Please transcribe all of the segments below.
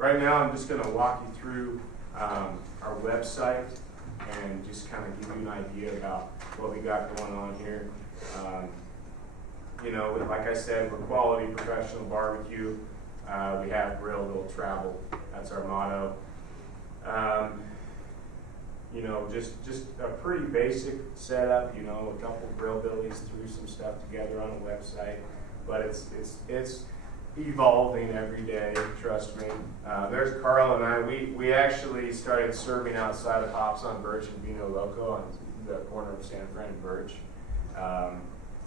right now I'm just going to walk you through our website and just kind of give you an idea about what we got going on here. You know, like I said, we're quality professional barbecue. We have grill, will travel. That's our motto. You know, just a pretty basic setup. You know, a couple grill billies, threw some stuff together on a website, but it's evolving every day. Trust me. There's Carl and I. We actually started serving outside of Hops on Birch and Vino Loco on the corner of San Fran and Birch.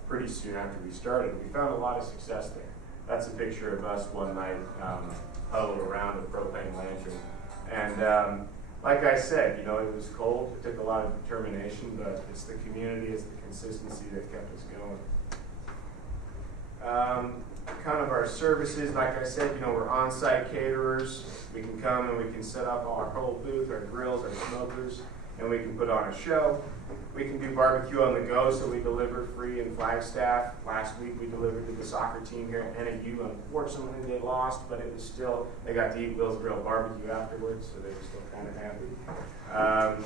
Pretty soon after we started, we found a lot of success there. That's a picture of us one night huddled around a propane lantern. And like I said, you know, it was cold. It took a lot of determination, but it's the community, it's the consistency that kept us going. Kind of our services, like I said, you know, we're on-site caterers. We can come and we can set up our whole booth, our grills, our smokers, and we can put on a show. We can do barbecue on the go, so we deliver free in Flagstaff. Last week we delivered to the soccer team here at NAU. Unfortunately, they lost, but it was still, they got to eat Will's Grill barbecue afterwards, so they were still kind of happy.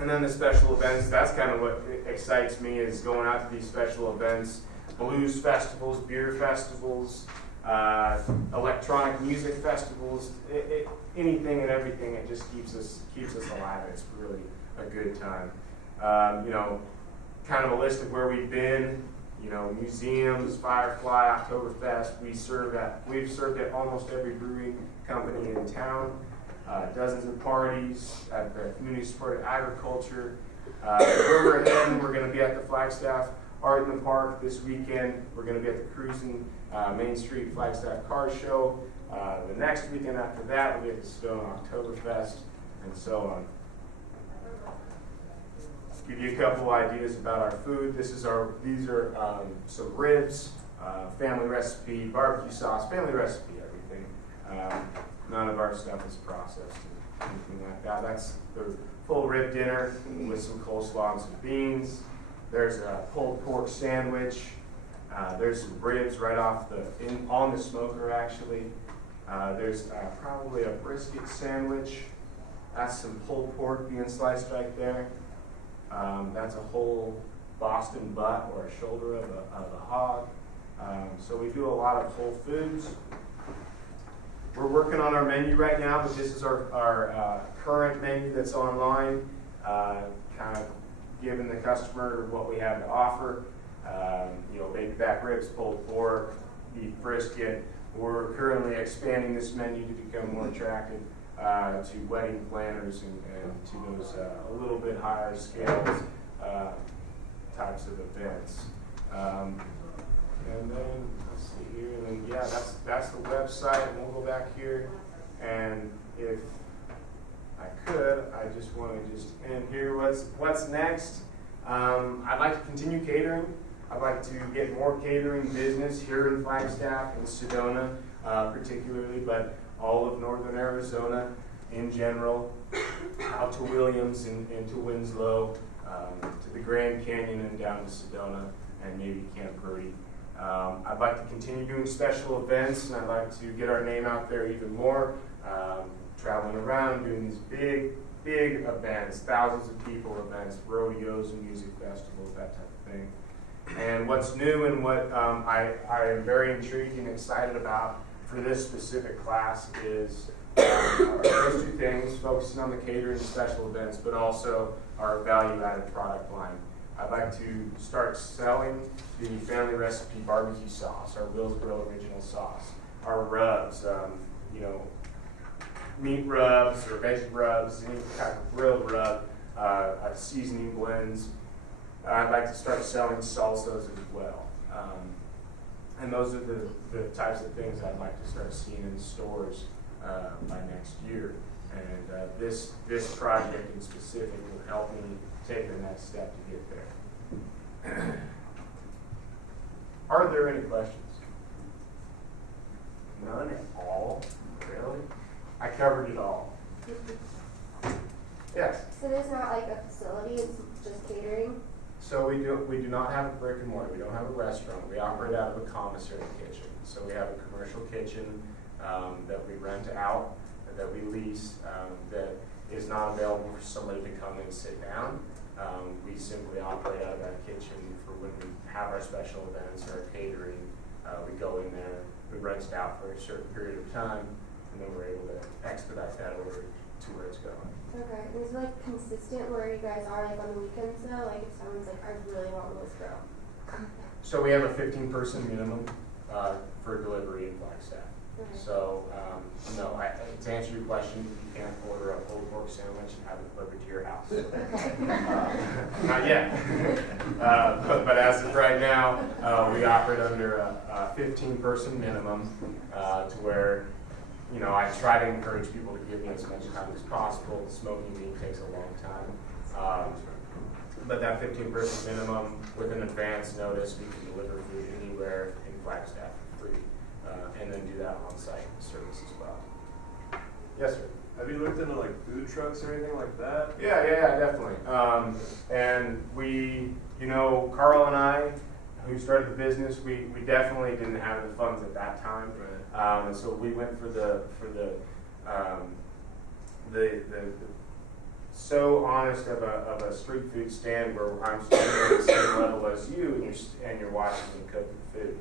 And then the special events, that's kind of what excites me, is going out to these special events, blues festivals, beer festivals, electronic music festivals, anything and everything. It just keeps us alive. It's really a good time. You know, kind of a list of where we've been. You know, museums, Firefly, Oktoberfest. We've served at almost every brewing company in town. Dozens of parties at the community supported agriculture. Where we're heading, we're going to be at the Flagstaff Art in the Park this weekend. We're going to be at the Cruising Main Street Flagstaff Car Show. The next weekend after that, we'll be at the Stone Oktoberfest, and so on. Give you a couple ideas about our food. These are some ribs, family recipe, barbecue sauce, family recipe, everything. None of our stuff is processed or anything like that. That's the full rib dinner with some coleslaw and some beans. There's a pulled pork sandwich. There's some ribs right off on the smoker, actually. There's probably a brisket sandwich. That's some pulled pork being sliced right there. That's a whole Boston butt or a shoulder of a hog. So we do a lot of whole foods. We're working on our menu right now, but this is our current menu that's online, kind of giving the customer what we have to offer. You know, baby back ribs, pulled pork, beef brisket. We're currently expanding this menu to become more attractive to wedding planners and to those a little bit higher scale types of events. And then, let's see here, and then, yeah, that's the website, and we'll go back here, and if I could, I just want to end here. What's next? I'd like to continue catering. I'd like to get more catering business here in Flagstaff and Sedona, particularly, but all of northern Arizona in general, out to Williams and to Winslow, to the Grand Canyon and down to Sedona, and maybe Camp Purdy. I'd like to continue doing special events, and I'd like to get our name out there even more, traveling around, doing these big events, thousands of people events, rodeos and music festivals, that type of thing. And what's new and what I am very intrigued and excited about for this specific class is those two things, focusing on the catering and special events, but also our value-added product line. I'd like to start selling the family recipe barbecue sauce, our Will's Grill original sauce, our rubs, you know, meat rubs or veggie rubs, any type of grilled rub, seasoning blends. I'd like to start selling salsas as well. And those are the types of things I'd like to start seeing in stores by next year. And this project in specific will help me take the next step to get there. Are there any questions? None at all? Really? I covered it all. Yes? So there's not like a facility, it's just catering? So we do not have a brick and mortar. We don't have a restaurant. We operate out of a commissary kitchen. So we have a commercial kitchen that we rent out, that we lease, that is not available for somebody to come and sit down. We simply operate out of that kitchen for when we have our special events or our catering. We go in there, we rent it out for a certain period of time, and then we're able to expedite that order to where it's going. Okay, and is it like consistent where you guys are like on the weekends though? Like if someone's like, I really want Will's Grill. So we have a 15-person minimum for delivery in Flagstaff. Okay. So, no, to answer your question, you can't order a pulled pork sandwich and have it delivered to your house. Not yet. But as of right now, we operate under a 15-person minimum to where, you know, I try to encourage people to give me as much time as possible. Smoking meat takes a long time. But that 15-person minimum, with an advance notice, we can deliver food anywhere in Flagstaff for free. And then do that on-site service as well. Yes, sir. Have you looked into like food trucks or anything like that? Yeah, definitely. And we, you know, Carl and I, who started the business, we definitely didn't have the funds at that time. Right. And so we went for the so honest of a street food stand where I'm standing at the same level as you, and you're watching me cook the food.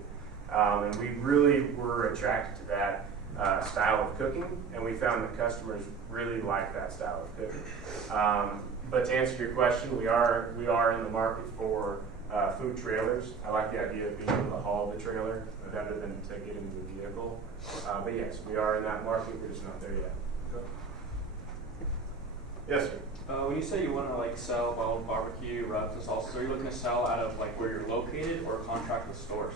And we really were attracted to that style of cooking, and we found that customers really like that style of cooking. But to answer your question, we are in the market for food trailers. I like the idea of being able to haul the trailer rather than to get into the vehicle. But yes, we are in that market. We're just not there yet. Yes, sir. When you say you want to like sell wild barbecue, rubs, and sauces, are you looking to sell out of like where you're located or contract with stores?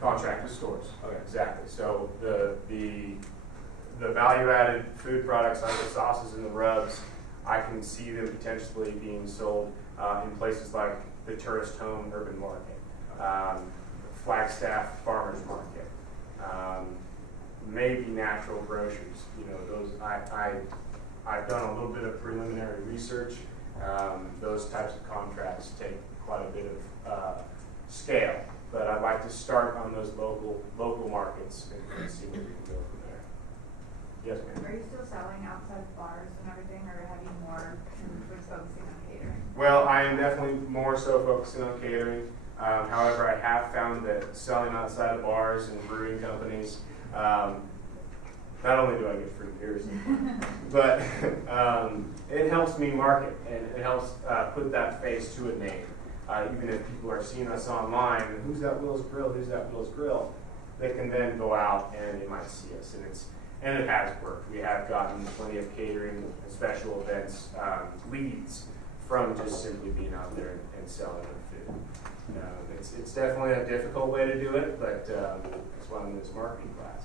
Contract with stores. Okay, exactly. So the value-added food products like the sauces and the rubs, I can see them potentially being sold in places like the Tourist Home Urban Market, Flagstaff Farmers Market, maybe Natural Grocers. You know, those I've done a little bit of preliminary research. Those types of contracts take quite a bit of scale. But I'd like to start on those local markets and see where we can go from there. Yes, ma'am. Are you still selling outside bars and everything, or have you more been focusing on catering? Well, I am definitely more so focusing on catering. However, I have found that selling outside of bars and brewing companies, not only do I get free beers, but it helps me market, and it helps put that face to a name. Even if people are seeing us online, who's that Will's Grill? Who's that Will's Grill? They can then go out and they might see us, and it has worked. We have gotten plenty of catering and special events leads from just simply being out there and selling the food. It's definitely a difficult way to do it, but that's why I'm in this marketing class.